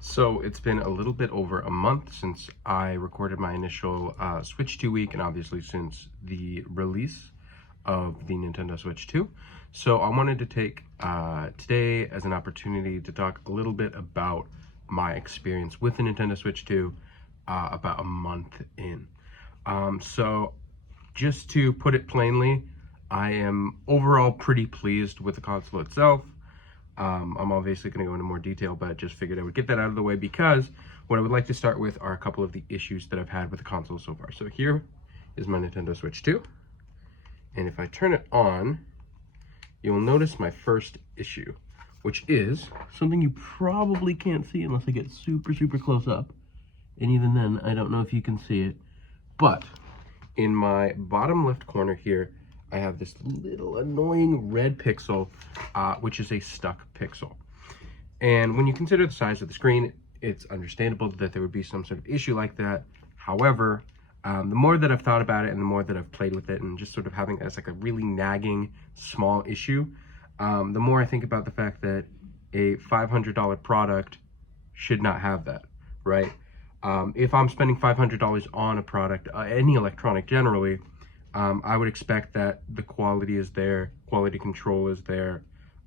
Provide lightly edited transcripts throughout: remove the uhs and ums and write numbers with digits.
So it's been a little bit over a month since I recorded my initial Switch 2 week, and obviously since the release of the Nintendo Switch 2. So I wanted to take today as an opportunity to talk a little bit about my experience with the Nintendo Switch 2 about a month in. So just to put it plainly, I am overall pretty pleased with the console itself. I'm obviously going to go into more detail, but just figured I would get that out of the way because what I would like to start with are a couple of the issues that I've had with the console so far. So here is my Nintendo Switch 2, and if I turn it on, you'll notice my first issue, which is something you probably can't see unless I get super close up, and even then, I don't know if you can see it, but in my bottom left corner here, I have this little annoying red pixel, which is a stuck pixel. And when you consider the size of the screen, it's understandable that there would be some sort of issue like that. However, the more that I've thought about it and the more that I've played with it and just sort of having it as like a really nagging small issue, the more I think about the fact that a $500 product should not have that, right? If I'm spending $500 on a product, any electronic generally, I would expect that the quality is there, quality control is there.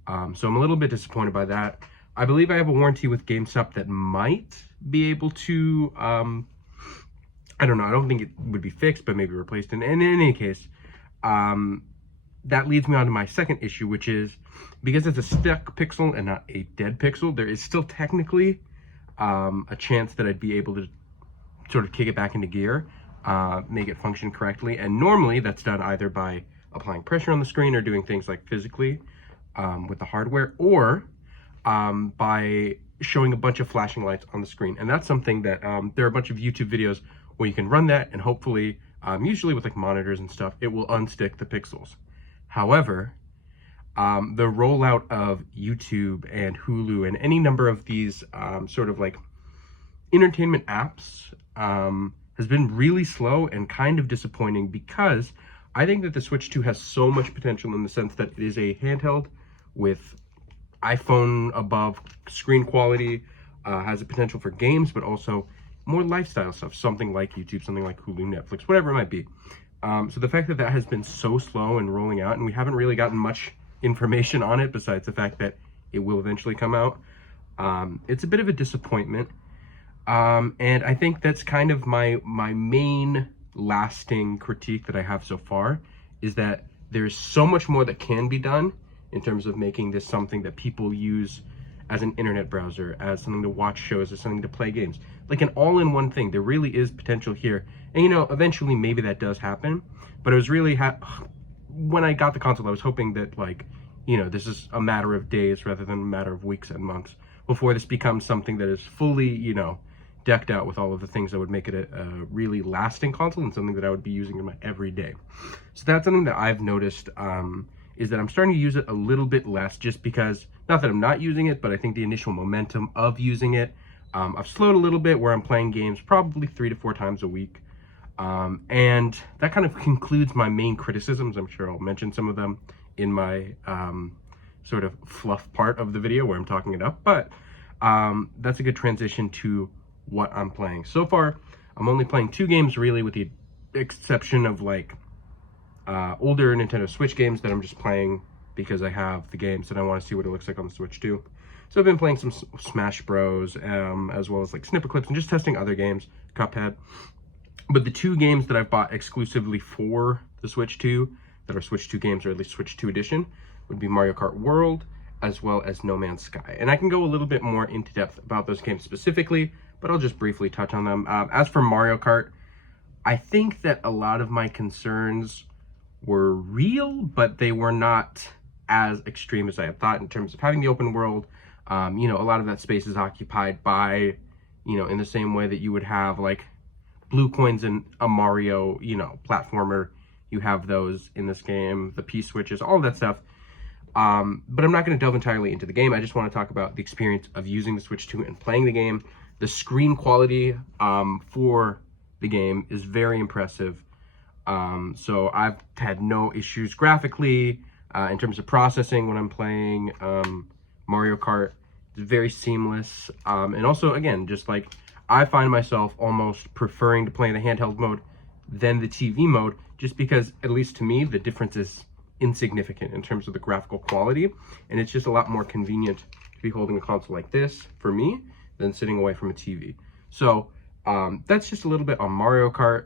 So I'm a little bit disappointed by that. I believe I have a warranty with GameStop that might be able to, I don't know, I don't think it would be fixed, but maybe replaced. And in any case, that leads me on to my second issue, which is because it's a stuck pixel and not a dead pixel, there is still technically a chance that I'd be able to sort of kick it back into gear, make it function correctly. And normally that's done either by applying pressure on the screen or doing things like physically with the hardware, or by showing a bunch of flashing lights on the screen. And that's something that there are a bunch of YouTube videos where you can run that, and hopefully, usually with like monitors and stuff, it will unstick the pixels. However, the rollout of YouTube and Hulu and any number of these sort of like entertainment apps has been really slow and kind of disappointing, because I think that the Switch 2 has so much potential in the sense that it is a handheld with iPhone above screen quality, has a potential for games, but also more lifestyle stuff, something like YouTube, something like Hulu, Netflix, whatever it might be. So the fact that that has been so slow in rolling out, and we haven't really gotten much information on it besides the fact that it will eventually come out, it's a bit of a disappointment. And I think that's kind of my main lasting critique that I have so far, is that there's so much more that can be done in terms of making this something that people use as an internet browser, as something to watch shows, as something to play games, like an all-in-one thing. There really is potential here, and eventually maybe that does happen. But it was really when I got the console, I was hoping that this is a matter of days rather than a matter of weeks and months before this becomes something that is fully decked out with all of the things that would make it a really lasting console and something that I would be using in my everyday. So that's something that I've noticed, is that I'm starting to use it a little bit less, just because, not that I'm not using it, but I think the initial momentum of using it, I've slowed a little bit, where I'm playing games probably 3 to 4 times a week. And that kind of concludes my main criticisms. I'm sure I'll mention some of them in my sort of fluff part of the video where I'm talking it up, but that's a good transition to what I'm playing. So far, I'm only playing 2 games really, with the exception of like older Nintendo Switch games that I'm just playing because I have the games and I want to see what it looks like on the Switch 2. So I've been playing some Smash Bros, as well as like Snipper Clips, and just testing other games, Cuphead. But the 2 games that I've bought exclusively for the Switch 2, that are Switch 2 games, or at least Switch 2 edition, would be Mario Kart World, as well as No Man's Sky. And I can go a little bit more into depth about those games specifically, but I'll just briefly touch on them. As for Mario Kart, I think that a lot of my concerns were real, but they were not as extreme as I had thought in terms of having the open world. A lot of that space is occupied by, in the same way that you would have like blue coins in a Mario, platformer. You have those in this game, the P-switches, all of that stuff. But I'm not going to delve entirely into the game. I just want to talk about the experience of using the Switch 2 and playing the game. The screen quality for the game is very impressive. So I've had no issues graphically in terms of processing when I'm playing Mario Kart. It's very seamless. And also, again, just like I find myself almost preferring to play in the handheld mode than the TV mode, just because, at least to me, the difference is insignificant in terms of the graphical quality. And it's just a lot more convenient to be holding a console like this, for me, than sitting away from a TV. So that's just a little bit on Mario Kart.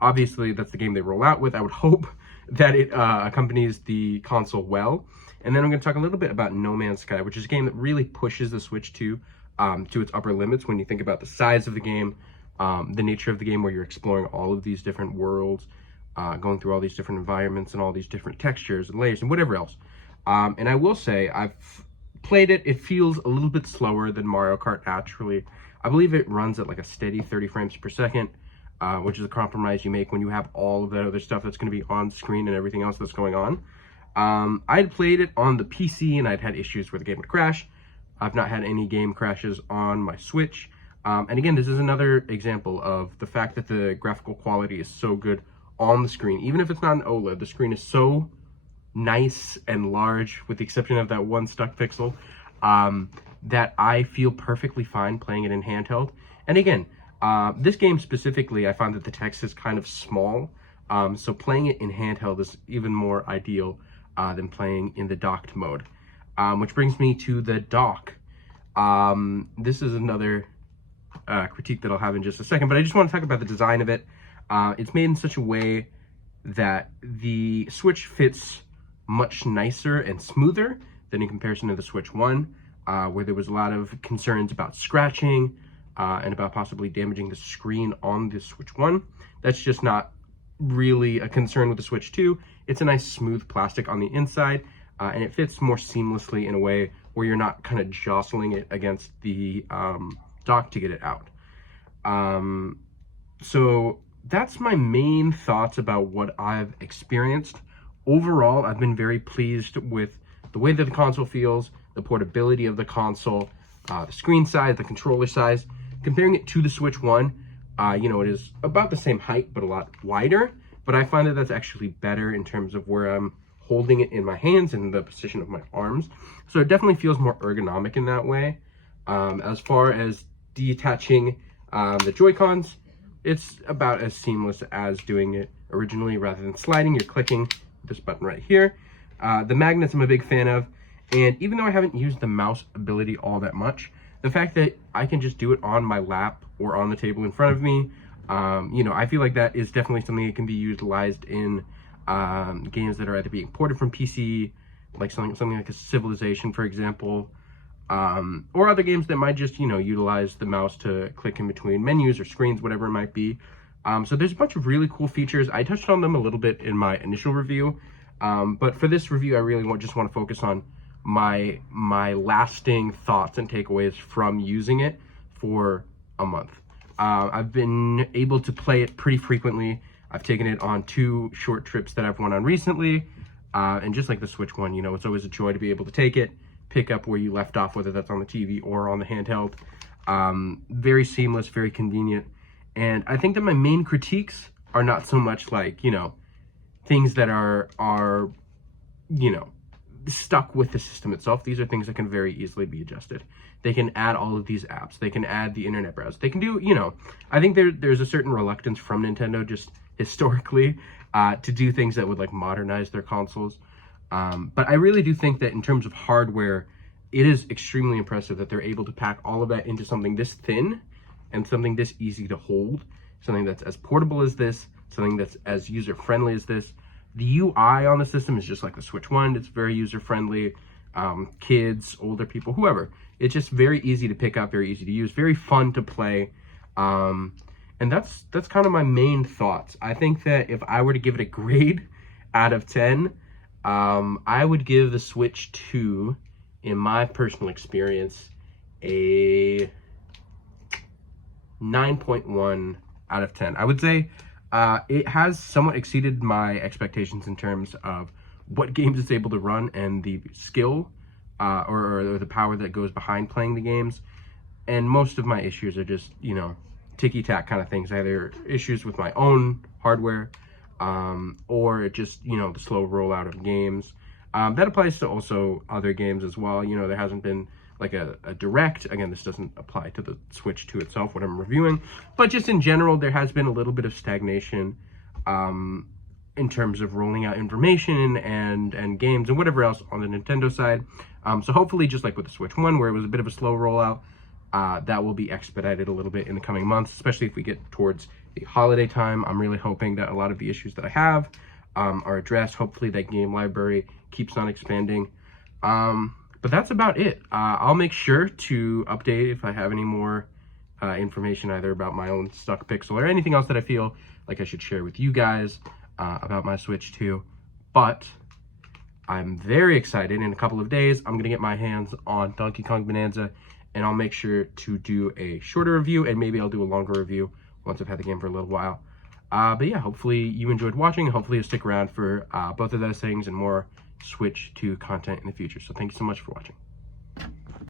Obviously, that's the game they roll out with. I would hope that it accompanies the console well. And then I'm going to talk a little bit about No Man's Sky, which is a game that really pushes the Switch 2 to its upper limits when you think about the size of the game, the nature of the game where you're exploring all of these different worlds, going through all these different environments and all these different textures and layers and whatever else. And I will say, I've played it. It feels a little bit slower than Mario Kart naturally. I believe it runs at like a steady 30 frames per second, which is a compromise you make when you have all of that other stuff that's going to be on screen and everything else that's going on. I had played it on the PC and I'd had issues where the game would crash. I've not had any game crashes on my Switch. And again, this is another example of the fact that the graphical quality is so good on the screen. Even if it's not an OLED, the screen is so nice and large, with the exception of that one stuck pixel, that I feel perfectly fine playing it in handheld. And again, this game specifically, I find that the text is kind of small, so playing it in handheld is even more ideal than playing in the docked mode. Which brings me to the dock. This is another critique that I'll have in just a second, but I just want to talk about the design of it. It's made in such a way that the Switch fits much nicer and smoother than in comparison to the Switch 1, where there was a lot of concerns about scratching and about possibly damaging the screen on the Switch 1. That's just not really a concern with the Switch 2. It's a nice smooth plastic on the inside, and it fits more seamlessly in a way where you're not kind of jostling it against the dock to get it out. So that's my main thoughts about what I've experienced. Overall, I've been very pleased with the way that the console feels, the portability of the console, the screen size, the controller size. Comparing it to the Switch 1, it is about the same height, but a lot wider. But I find that that's actually better in terms of where I'm holding it in my hands and the position of my arms. So it definitely feels more ergonomic in that way. As far as detaching the Joy-Cons, it's about as seamless as doing it originally. Rather than sliding, you're clicking this button right here. The magnets I'm a big fan of, and even though I haven't used the mouse ability all that much, the fact that I can just do it on my lap or on the table in front of me, I feel like that is definitely something that can be utilized in games that are either being ported from PC, like something like a Civilization, for example, or other games that might just, utilize the mouse to click in between menus or screens, whatever it might be. So there's a bunch of really cool features. I touched on them a little bit in my initial review, but for this review, I really just want to focus on my lasting thoughts and takeaways from using it for a month. I've been able to play it pretty frequently. I've taken it on 2 short trips that I've went on recently, and just like the Switch 1, it's always a joy to be able to take it, pick up where you left off, whether that's on the TV or on the handheld. Very seamless, very convenient. And I think that my main critiques are not so much like, things that are stuck with the system itself. These are things that can very easily be adjusted. They can add all of these apps. They can add the internet browser. They can do, I think there's a certain reluctance from Nintendo just historically to do things that would like modernize their consoles. But I really do think that in terms of hardware, it is extremely impressive that they're able to pack all of that into something this thin and something this easy to hold, something that's as portable as this, something that's as user-friendly as this. The UI on the system is just like the Switch 1. It's very user-friendly. Kids, older people, whoever. It's just very easy to pick up, very easy to use, very fun to play. And that's kind of my main thoughts. I think that if I were to give it a grade out of 10, I would give the Switch 2, in my personal experience, a 9.1 out of 10. I would say it has somewhat exceeded my expectations in terms of what games it's able to run and the skill or the power that goes behind playing the games. And most of my issues are just, ticky-tack kind of things, either issues with my own hardware or just, the slow rollout of games. That applies to also other games as well. There hasn't been like a direct. Again, this doesn't apply to the Switch 2 itself, what I'm reviewing, but just in general, there has been a little bit of stagnation in terms of rolling out information and games and whatever else on the Nintendo side. So hopefully, just like with the Switch 1, where it was a bit of a slow rollout, that will be expedited a little bit in the coming months, especially if we get towards the holiday time. I'm really hoping that a lot of the issues that I have are addressed. Hopefully that game library keeps on expanding. But that's about it. I'll make sure to update if I have any more information either about my own stuck pixel or anything else that I feel like I should share with you guys about my Switch 2. But I'm very excited. In a couple of days, I'm going to get my hands on Donkey Kong Bonanza, and I'll make sure to do a shorter review, and maybe I'll do a longer review once I've had the game for a little while. But yeah, hopefully you enjoyed watching, and hopefully you'll stick around for both of those things and more Switch 2 content in the future. So thank you so much for watching.